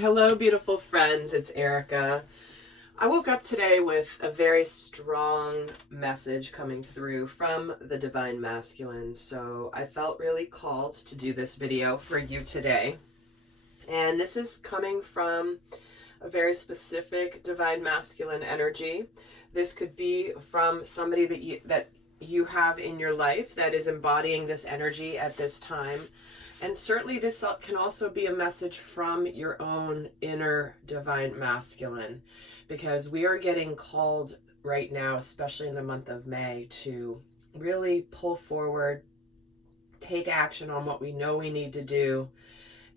Hello, beautiful friends. It's Erica. I woke up today with a very strong message coming through from the Divine Masculine, so I felt really called to do this video for you today. And this is coming from a very specific Divine Masculine energy. This could be from somebody that you have in your life that is embodying this energy at this time. And certainly, this can also be a message from your own inner divine masculine, because we are getting called right now, especially in the month of May, to really pull forward, take action on what we know we need to do.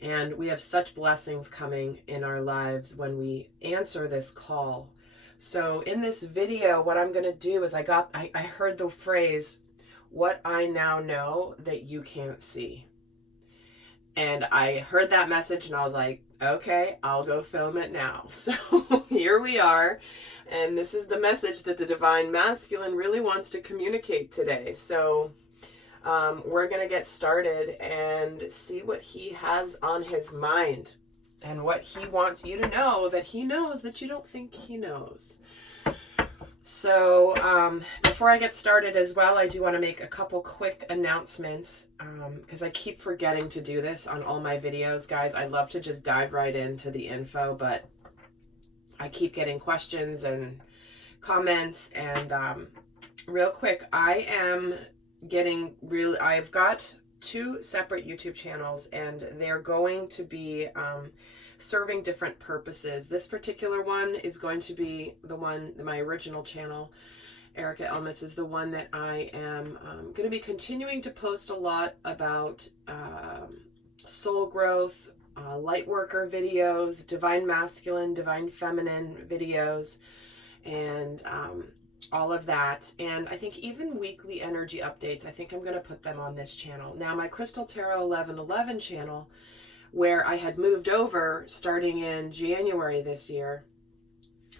And we have such blessings coming in our lives when we answer this call. So, in this video, what I'm going to do is I heard the phrase, "What I now know that you can't see." And I heard that message and I was like, okay, I'll go film it now. So here we are. And this is the message that the Divine Masculine really wants to communicate today. So we're going to get started and see what he has on his mind and what he wants you to know that he knows that you don't think he knows. So before I get started as well, I do want to make a couple quick announcements because I keep forgetting to do this on all my videos, guys. I love to just dive right into the info, but I keep getting questions and comments. And real quick, I've got two separate YouTube channels, and they're going to be serving different purposes. This particular one is going to be my original channel, Erica Elmitz, is the one that I am going to be continuing to post a lot about soul growth, light worker videos, divine masculine, divine feminine videos, and all of that. And I think even weekly energy updates, I think I'm going to put them on this channel. Now, my Crystal Tarot 1111 channel, where I had moved over starting in January this year,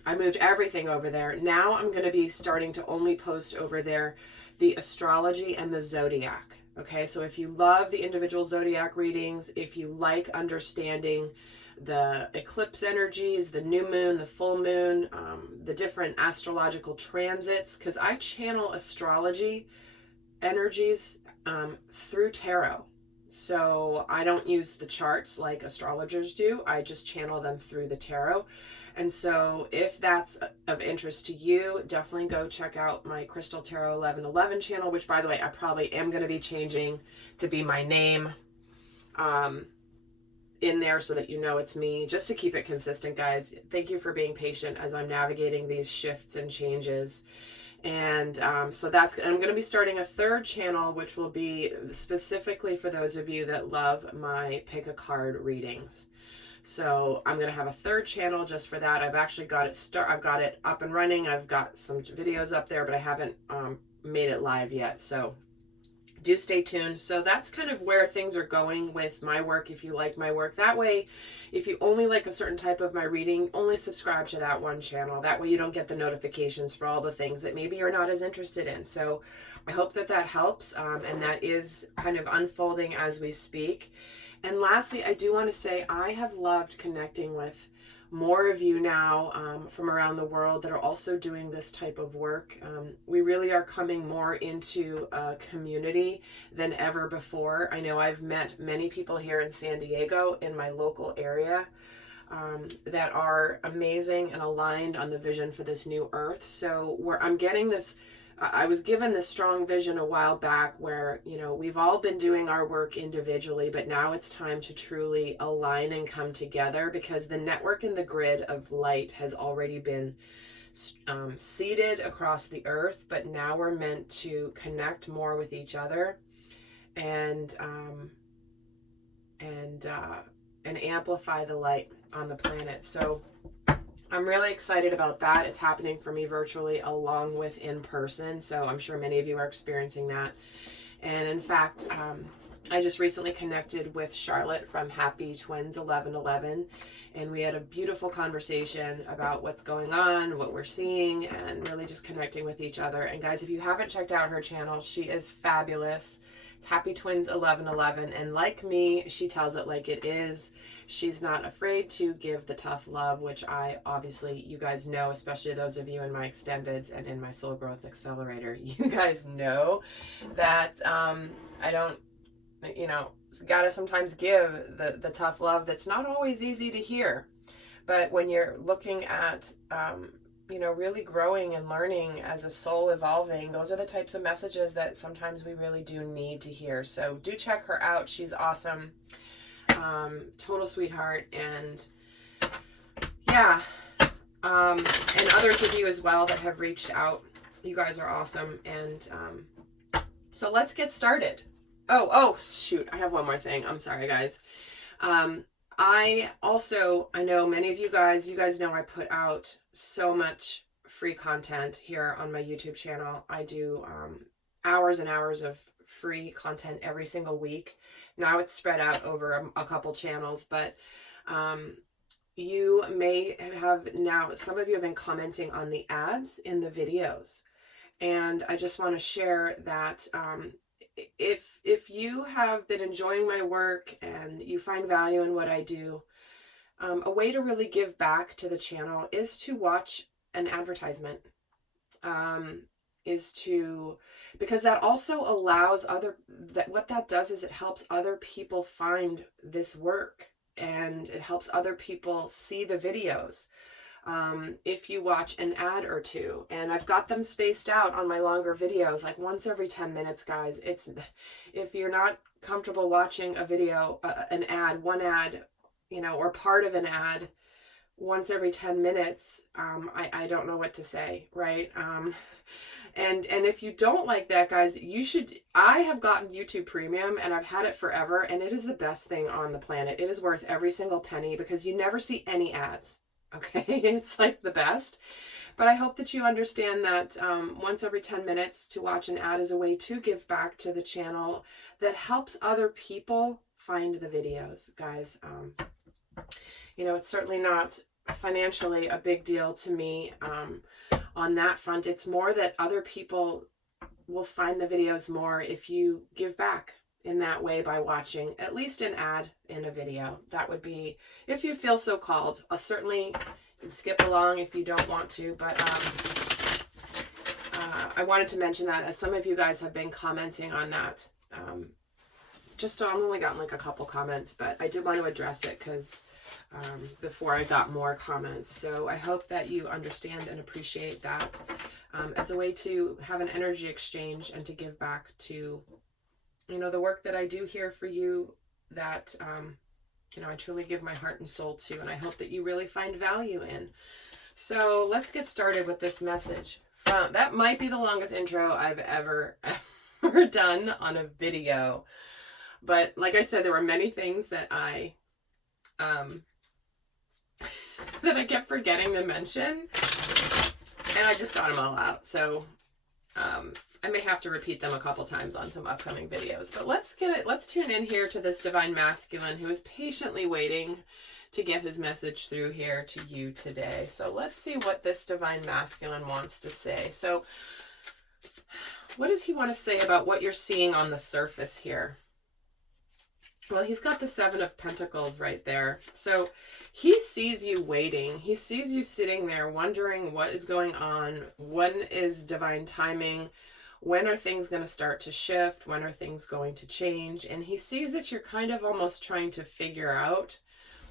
I moved everything over there. Now I'm going to be starting to only post over there the astrology and the zodiac. Okay, so if you love the individual zodiac readings, if you like understanding the eclipse energies, the new moon, the full moon, the different astrological transits, because I channel astrology energies through tarot. So I don't use the charts like astrologers do. I just channel them through the tarot. And so if that's of interest to you, definitely go check out my Crystal Tarot 1111 channel, which, by the way, I probably am going to be changing to be my name in there so that you know it's me, just to keep it consistent, guys. Thank you for being patient as I'm navigating these shifts and changes. And so I'm going to be starting a third channel, which will be specifically for those of you that love my pick a card readings. So I'm going to have a third channel just for that. I've actually got I've got it up and running. I've got some videos up there, but I haven't made it live yet. So do stay tuned. So that's kind of where things are going with my work. If you like my work, that way, if you only like a certain type of my reading, only subscribe to that one channel. That way you don't get the notifications for all the things that maybe you're not as interested in. So I hope that helps, and that is kind of unfolding as we speak. And lastly, I do want to say I have loved connecting with more of you now from around the world that are also doing this type of work. We really are coming more into a community than ever before. I know I've met many people here in San Diego, in my local area, that are amazing and aligned on the vision for this new earth. So where I'm getting this, I was given this strong vision a while back where, we've all been doing our work individually, but now it's time to truly align and come together, because the network and the grid of light has already been seeded across the earth, but now we're meant to connect more with each other and amplify the light on the planet. So I'm really excited about that. It's happening for me virtually along with in person. So I'm sure many of you are experiencing that. And in fact, I just recently connected with Charlotte from Happy Twins 1111, and we had a beautiful conversation about what's going on, what we're seeing, and really just connecting with each other. And guys, if you haven't checked out her channel, she is fabulous. It's Happy Twins 1111, and like me, she tells it like it is. She's not afraid to give the tough love, which I obviously, you guys know, especially those of you in my extendeds and in my Soul Growth Accelerator, you guys know that I don't, gotta sometimes give the tough love that's not always easy to hear. But when you're looking at, really growing and learning as a soul evolving, those are the types of messages that sometimes we really do need to hear. So do check her out. She's awesome. Total sweetheart. And yeah, and others of you as well that have reached out. You guys are awesome. And so let's get started. Oh, shoot. I have one more thing. I'm sorry, guys. I know many of you guys know I put out so much free content here on my YouTube channel. I do hours and hours of free content every single week. Now it's spread out over a couple channels, but you may have now, some of you have been commenting on the ads in the videos. And I just want to share that if you have been enjoying my work and you find value in what I do, a way to really give back to the channel is to watch an advertisement. Because that also allows what that does is it helps other people find this work, and it helps other people see the videos. If you watch an ad or two, and I've got them spaced out on my longer videos, like once every 10 minutes, guys. If you're not comfortable watching a video, one ad, or part of an ad once every 10 minutes, I don't know what to say, right? And if you don't like that, guys, I have gotten YouTube Premium, and I've had it forever, and it is the best thing on the planet. It is worth every single penny because you never see any ads. Okay, it's like the best. But I hope that you understand that once every 10 minutes to watch an ad is a way to give back to the channel that helps other people find the videos, guys. It's certainly not financially a big deal to me on that front. It's more that other people will find the videos more if you give back in that way by watching at least an ad in a video. That would be, if you feel so called. Certainly you can skip along if you don't want to, but I wanted to mention that as some of you guys have been commenting on that. I've only gotten like a couple comments, but I did want to address it because before I got more comments. So I hope that you understand and appreciate that as a way to have an energy exchange and to give back to the work that I do here for you, that, I truly give my heart and soul to, and I hope that you really find value in. So let's get started with this message. That might be the longest intro I've ever done on a video. But like I said, there were many things that I kept forgetting to mention, and I just got them all out. So, I may have to repeat them a couple times on some upcoming videos, but let's tune in here to this divine masculine who is patiently waiting to get his message through here to you today. So let's see what this divine masculine wants to say. So what does he want to say about what you're seeing on the surface here? Well, he's got the Seven of Pentacles right there. So he sees you waiting. He sees you sitting there wondering what is going on. When is divine timing? When are things going to start to shift? When are things going to change? And he sees that you're kind of almost trying to figure out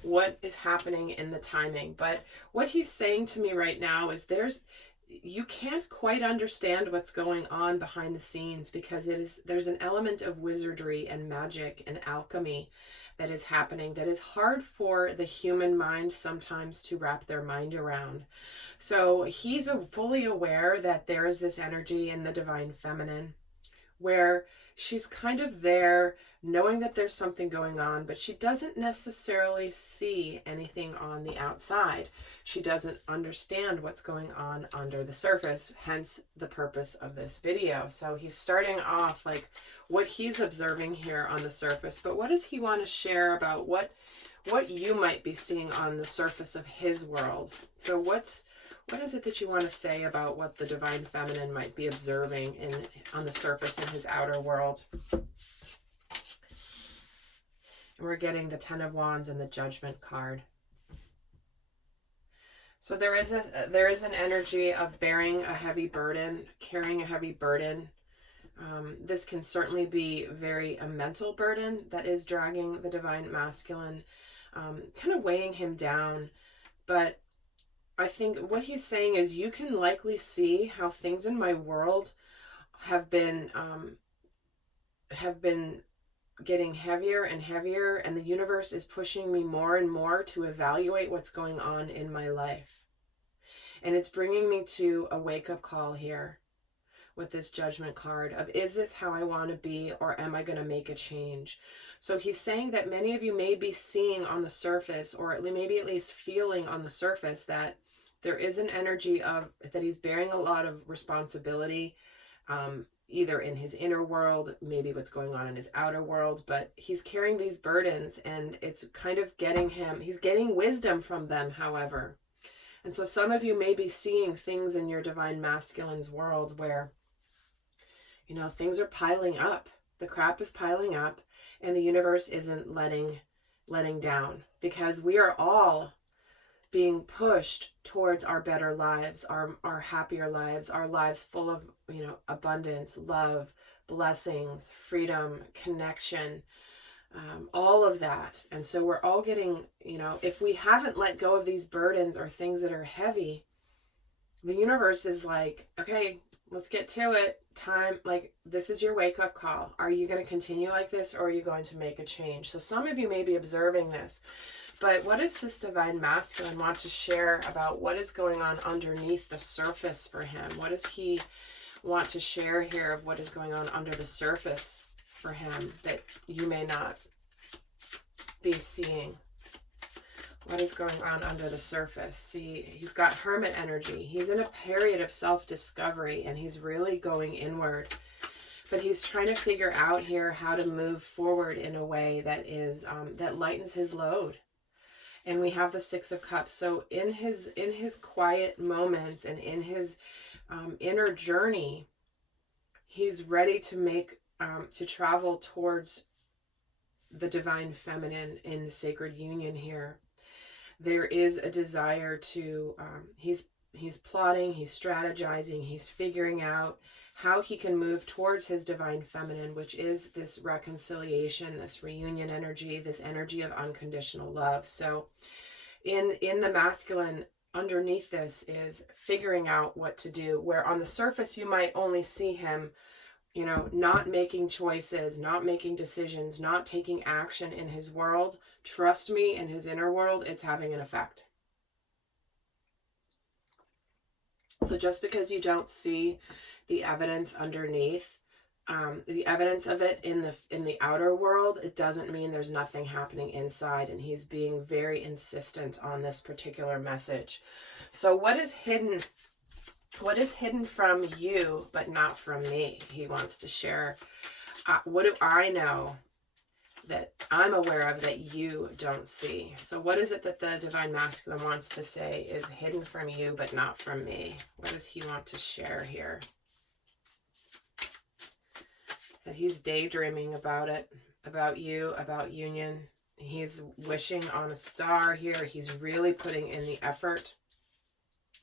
what is happening in the timing. But what he's saying to me right now is you can't quite understand what's going on behind the scenes, because there's an element of wizardry and magic and alchemy that is happening that is hard for the human mind sometimes to wrap their mind around. So he's fully aware that there is this energy in the divine feminine where she's kind of there knowing that there's something going on, but she doesn't necessarily see anything on the outside. She doesn't understand what's going on under the surface, hence the purpose of this video. So he's starting off like what he's observing here on the surface, but what does he want to share about what you might be seeing on the surface of his world? So what is it that you want to say about what the divine feminine might be observing on the surface in his outer world? And we're getting the 10 of Wands and the Judgment card. So there is an energy of bearing a heavy burden, carrying a heavy burden. This can certainly be a mental burden that is dragging the divine masculine, kind of weighing him down. But I think what he's saying is, you can likely see how things in my world have been getting heavier and heavier, and the universe is pushing me more and more to evaluate what's going on in my life. And it's bringing me to a wake-up call here with this Judgment card of, is this how I want to be, or am I going to make a change? So he's saying that many of you may be seeing on the surface, or maybe at least feeling on the surface, that there is an energy of that he's bearing a lot of responsibility, either in his inner world, maybe what's going on in his outer world, but he's carrying these burdens, and it's kind of he's getting wisdom from them, however. And so some of you may be seeing things in your divine masculine's world where, things are piling up. The crap is piling up, and the universe isn't letting down, because we are all being pushed towards our better lives, our happier lives, our lives full of, abundance, love, blessings, freedom, connection, all of that. And so we're all getting, if we haven't let go of these burdens or things that are heavy, the universe is like, okay, let's get to it. Time, like, this is your wake-up call. Are you going to continue like this, or are you going to make a change? So some of you may be observing this. But what does this divine masculine want to share about what is going on underneath the surface for him? What does he want to share here of what is going on under the surface for him that you may not be seeing? What is going on under the surface? See, he's got hermit energy. He's in a period of self-discovery, and he's really going inward. But he's trying to figure out here how to move forward in a way that is that lightens his load. And we have the 6 of Cups. So in his quiet moments and in his inner journey, he's ready to travel towards the divine feminine in sacred union here. There is a desire to, he's plotting, he's strategizing, he's figuring out how he can move towards his divine feminine, which is this reconciliation, this reunion energy, this energy of unconditional love. So in the masculine, underneath this is figuring out what to do, where on the surface you might only see him, not making choices, not making decisions, not taking action in his world. Trust me, in his inner world, it's having an effect. So just because you don't see the evidence underneath, the evidence of it in the outer world, it doesn't mean there's nothing happening inside. And he's being very insistent on this particular message. So what is hidden? What is hidden from you, but not from me? He wants to share. What do I know that I'm aware of that you don't see? So what is it that the divine masculine wants to say is hidden from you, but not from me? What does he want to share here? That he's daydreaming about it, about you, about union. He's wishing on a star here. He's really putting in the effort.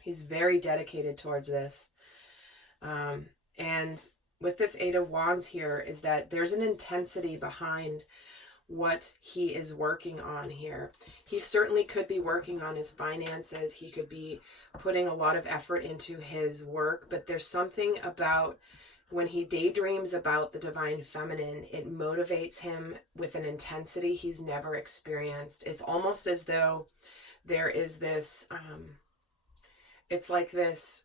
He's very dedicated towards this. And with this 8 of Wands here is that there's an intensity behind what he is working on here. He certainly could be working on his finances. He could be putting a lot of effort into his work, but there's something about when he daydreams about the divine feminine, it motivates him with an intensity he's never experienced. It's almost as though there is this, it's like this,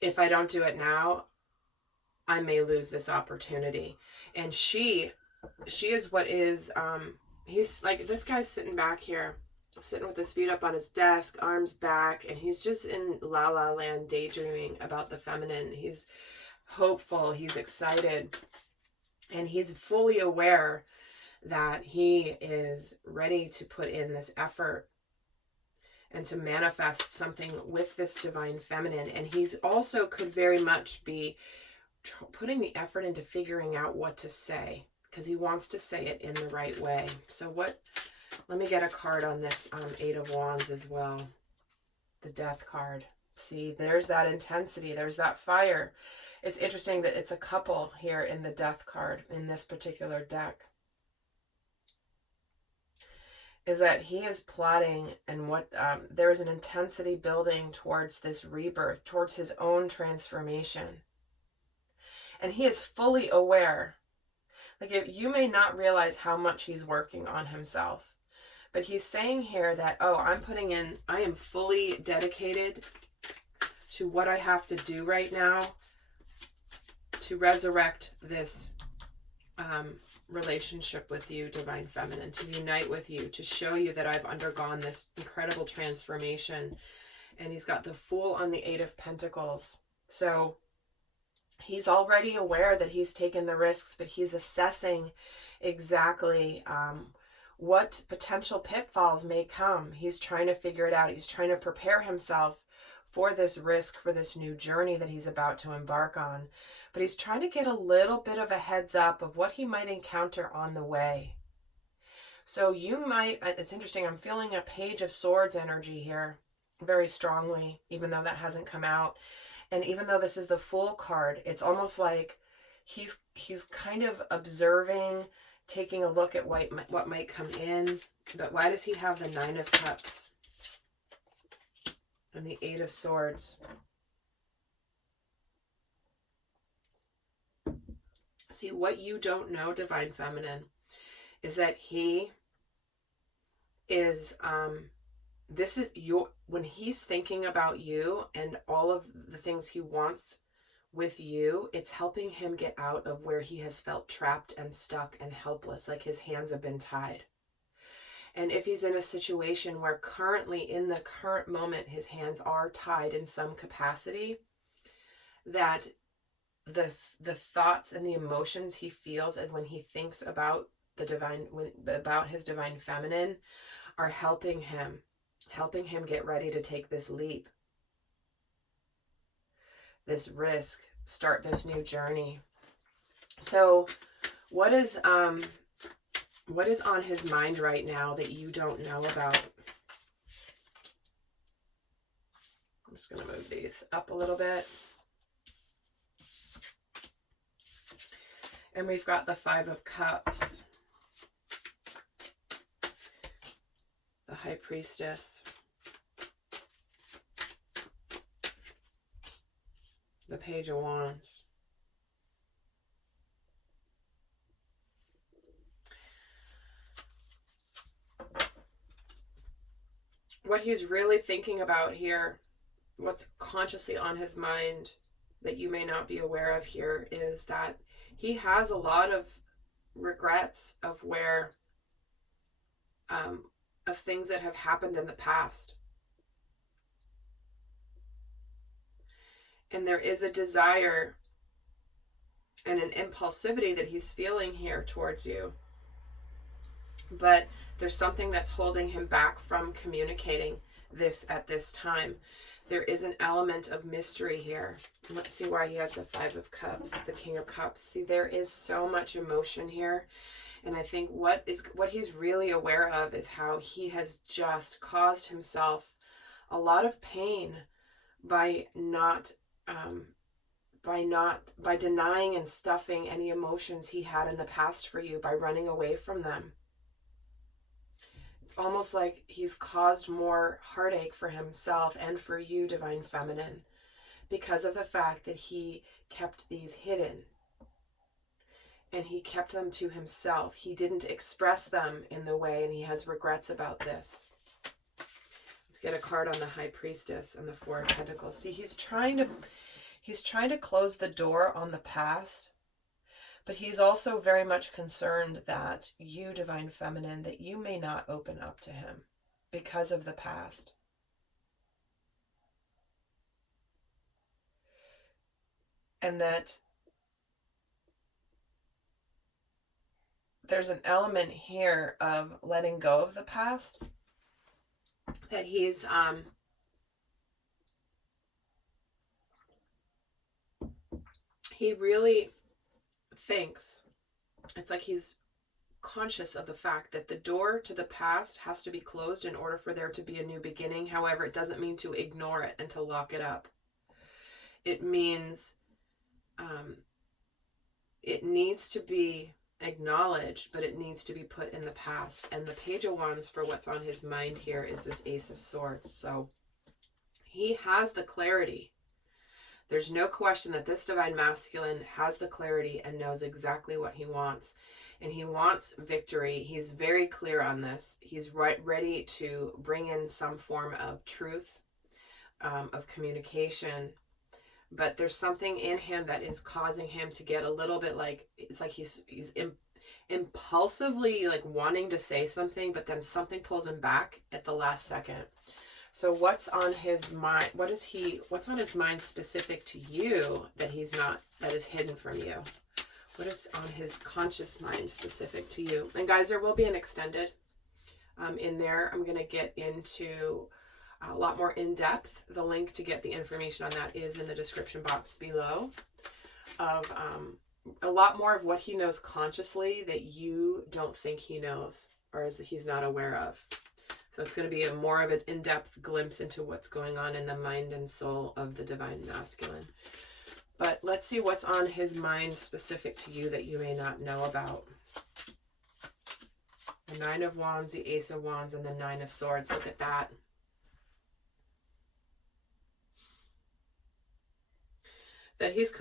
if I don't do it now, I may lose this opportunity. And she is what is, he's like, this guy's sitting back here sitting with his feet up on his desk, arms back, and he's just in la la land daydreaming about the feminine. He's hopeful, he's excited, and he's fully aware that he is ready to put in this effort and to manifest something with this divine feminine. And he's also could very much be putting the effort into figuring out what to say, because he wants to say it in the right way. So let me get a card on this Eight of Wands as well. The Death card. See, there's that intensity. There's that fire. It's interesting that it's a couple here in the Death card in this particular deck. Is that he is plotting, and what there's an intensity building towards this rebirth, towards his own transformation. And he is fully aware. Like, if you may not realize how much he's working on himself, but he's saying here that, oh, I am fully dedicated to what I have to do right now to resurrect this relationship with you, Divine Feminine, to unite with you, to show you that I've undergone this incredible transformation. And he's got the Fool on the Eight of Pentacles. So he's already aware that he's taken the risks, but he's assessing exactly what potential pitfalls may come. He's trying to figure it out. He's trying to prepare himself for this risk, for this new journey that he's about to embark on. But he's trying to get a little bit of a heads up of what he might encounter on the way. So you might, it's interesting, I'm feeling a Page of Swords energy here very strongly, even though that hasn't come out. And even though this is the Fool card, it's almost like he's kind of observing, taking a look at what might come in. But why does he have the Nine of Cups and the Eight of Swords? See, what you don't know, Divine Feminine, is that he is, when he's thinking about you and all of the things he wants with you, it's helping him get out of where he has felt trapped and stuck and helpless, like his hands have been tied. And if he's in a situation where currently, in the current moment, his hands are tied in some capacity, that the thoughts and the emotions he feels as when he thinks about about his Divine Feminine are helping him get ready to take this leap, this risk, start this new journey. So what is on his mind right now that you don't know about? I'm just going to move these up a little bit. And we've got the Five of Cups, the High Priestess, the Page of Wands. What he's really thinking about here, what's consciously on his mind that you may not be aware of here, is that he has a lot of regrets of where, of things that have happened in the past. And there is a desire and an impulsivity that he's feeling here towards you. But there's something that's holding him back from communicating this at this time. There is an element of mystery here. Let's see why he has the Five of Cups, the King of Cups. See, there is so much emotion here. And I think what he's really aware of is how he has just caused himself a lot of pain by denying and stuffing any emotions he had in the past for you, by running away from them. It's almost like he's caused more heartache for himself and for you, Divine Feminine, because of the fact that he kept these hidden. And he kept them to himself. He didn't express them in the way, and he has regrets about this. Let's get a card on the High Priestess and the Four of Pentacles. See, he's trying to close the door on the past, but he's also very much concerned that you, Divine Feminine, that you may not open up to him. because of the past. And that there's an element here of letting go of the past, that he's he really thinks, it's like he's conscious of the fact that the door to the past has to be closed in order for there to be a new beginning. However, it doesn't mean to ignore it and to lock it up. It means it needs to be acknowledged, but it needs to be put in the past. And the Page of Wands for what's on his mind here is this Ace of Swords. So he has the clarity. There's no question that this Divine Masculine has the clarity and knows exactly what he wants. And he wants victory. He's very clear on this. He's ready to bring in some form of truth, of communication. But there's something in him that is causing him to get a little bit like, it's like he's impulsively like wanting to say something, but then something pulls him back at the last second. So what's on his mind? What's on his mind specific to you that that is hidden from you? What is on his conscious mind specific to you? And guys, there will be an extended in there. I'm going to get into a lot more in depth. The link to get the information on that is in the description box below, of a lot more of what he knows consciously that you don't think he knows, or is that he's not aware of. So it's going to be more of an in-depth glimpse into what's going on in the mind and soul of the Divine Masculine. But let's see what's on his mind specific to you that you may not know about. The Nine of Wands, the Ace of Wands, and the Nine of Swords. Look at that. That he's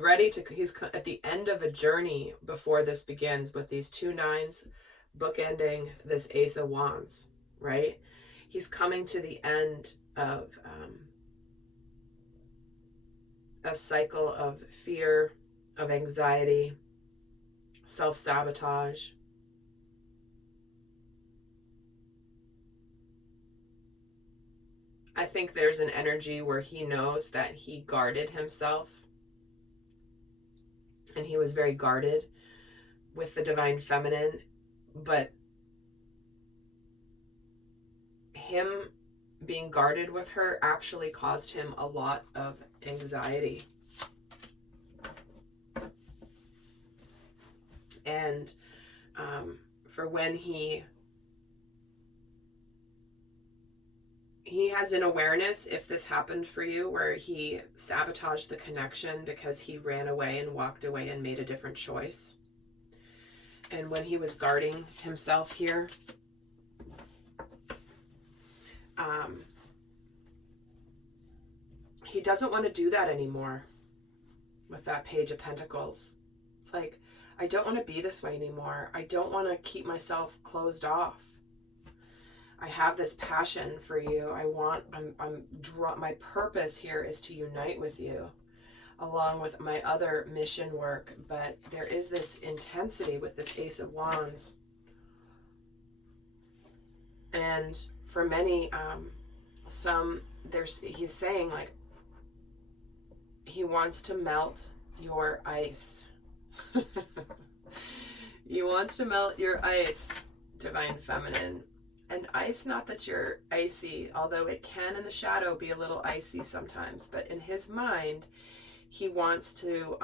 ready to, he's at the end of a journey before this begins, with these two nines bookending this Ace of Wands, right? He's coming to the end of a cycle of fear, of anxiety, self-sabotage. I think there's an energy where he knows that he guarded himself, and he was very guarded with the Divine Feminine, but him being guarded with her actually caused him a lot of anxiety. And for when he has an awareness, if this happened for you, where he sabotaged the connection because he ran away and walked away and made a different choice. And when he was guarding himself here, he doesn't want to do that anymore with that Page of Pentacles. It's like, I don't want to be this way anymore. I don't want to keep myself closed off. I have this passion for you. My purpose here is to unite with you, along with my other mission work. But there is this intensity with this Ace of Wands. And for many, he's saying, like, he wants to melt your ice. He wants to melt your ice, Divine Feminine. And ice, not that you're icy, although it can in the shadow be a little icy sometimes, but in his mind, he wants to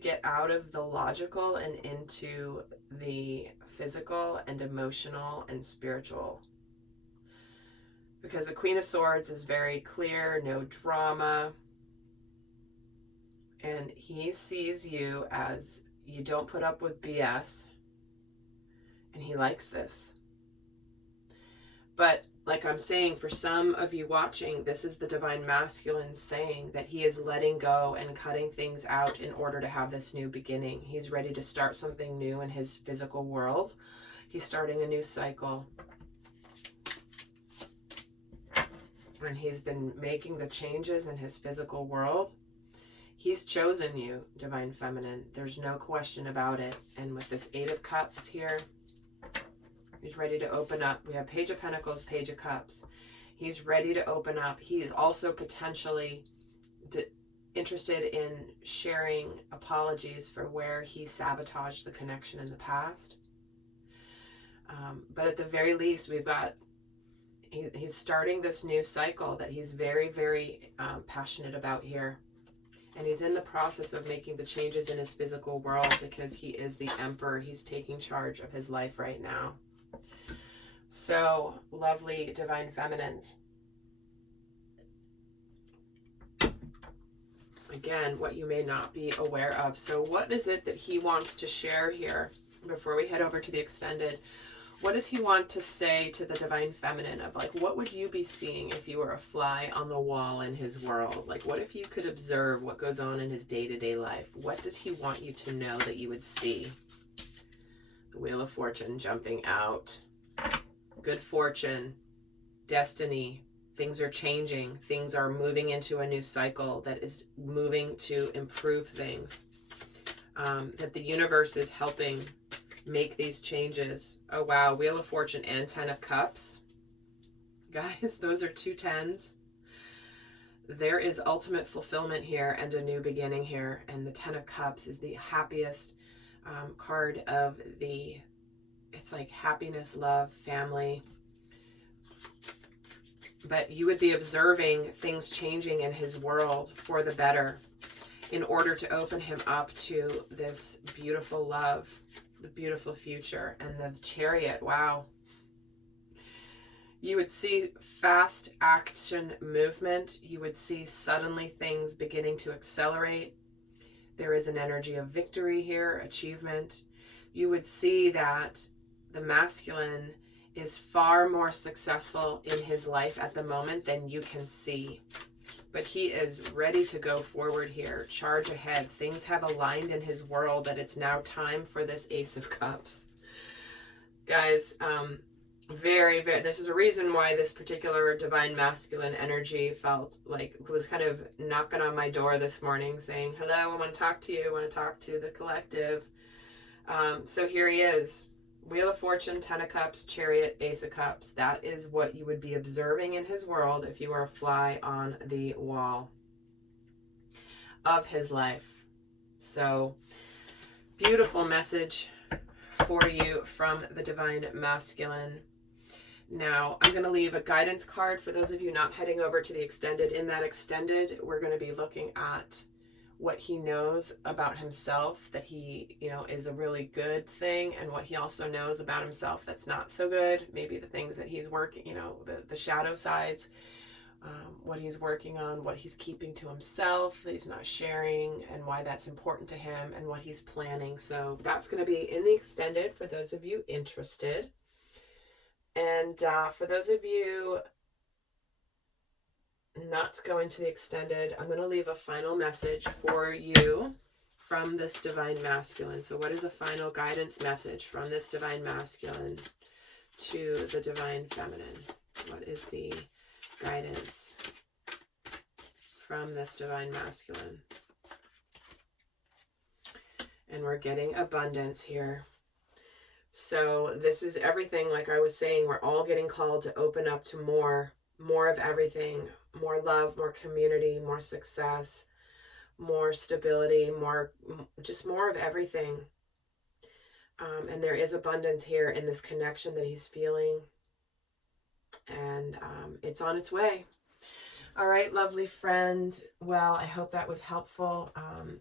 get out of the logical and into the physical and emotional and spiritual. Because the Queen of Swords is very clear, no drama. And he sees you as, you don't put up with BS. And he likes this. But like I'm saying, for some of you watching, this is the Divine Masculine saying that he is letting go and cutting things out in order to have this new beginning. He's ready to start something new in his physical world. He's starting a new cycle. And he's been making the changes in his physical world. He's chosen you, Divine Feminine. There's no question about it. And with this Eight of Cups here, He's ready to open up. We have Page of Pentacles, Page of Cups. He's ready to open up. He is also potentially interested in sharing apologies for where he sabotaged the connection in the past. But at the very least, we've got, he's starting this new cycle that he's very, very passionate about here. And he's in the process of making the changes in his physical world because he is the Emperor. He's taking charge of his life right now. So, lovely Divine Feminines. Again, what you may not be aware of. So what is it that he wants to share here before we head over to the extended? What does he want to say to the Divine Feminine of, like, what would you be seeing if you were a fly on the wall in his world? Like, what if you could observe what goes on in his day-to-day life? What does he want you to know that you would see? The Wheel of Fortune jumping out. Good fortune, destiny. Things are changing. Things are moving into a new cycle that is moving to improve things. That the universe is helping make these changes. Oh, wow. Wheel of Fortune and 10 of Cups. Guys, those are 2 10s. There is ultimate fulfillment here and a new beginning here. And the 10 of Cups is the happiest card of the, it's like happiness, love, family. But you would be observing things changing in his world for the better in order to open him up to this beautiful love, the beautiful future. And the Chariot, wow. You would see fast action movement. You would see suddenly things beginning to accelerate. There is an energy of victory here, achievement. You would see that the masculine is far more successful in his life at the moment than you can see. But he is ready to go forward here, charge ahead. Things have aligned in his world that it's now time for this Ace of Cups. Guys, very, very, this is a reason why this particular Divine Masculine energy felt like it was kind of knocking on my door this morning saying, hello, I want to talk to you. I want to talk to the collective. So here he is. Wheel of Fortune, 10 of Cups, Chariot, Ace of Cups. That is what you would be observing in his world if you were a fly on the wall of his life. So, beautiful message for you from the Divine Masculine. Now, I'm going to leave a guidance card for those of you not heading over to the extended. In that extended, we're going to be looking at what he knows about himself, that he, you know, is a really good thing, and what he also knows about himself that's not so good. Maybe the things that he's working, you know, the shadow sides, what he's working on, what he's keeping to himself, that he's not sharing, and why that's important to him, and what he's planning. So that's going to be in the extended for those of you interested. And for those of you not to go into the extended, I'm going to leave a final message for you from this Divine Masculine. So what is a final guidance message from this Divine Masculine to the Divine Feminine? What is the guidance from this Divine Masculine? And we're getting abundance here. So this is everything, like I was saying, we're all getting called to open up to more of everything. More love, more community, more success, more stability, just more of everything. And there is abundance here in this connection that he's feeling. And it's on its way. All right, lovely friend. Well, I hope that was helpful.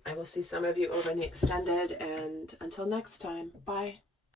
I will see some of you over in the extended. And until next time, bye.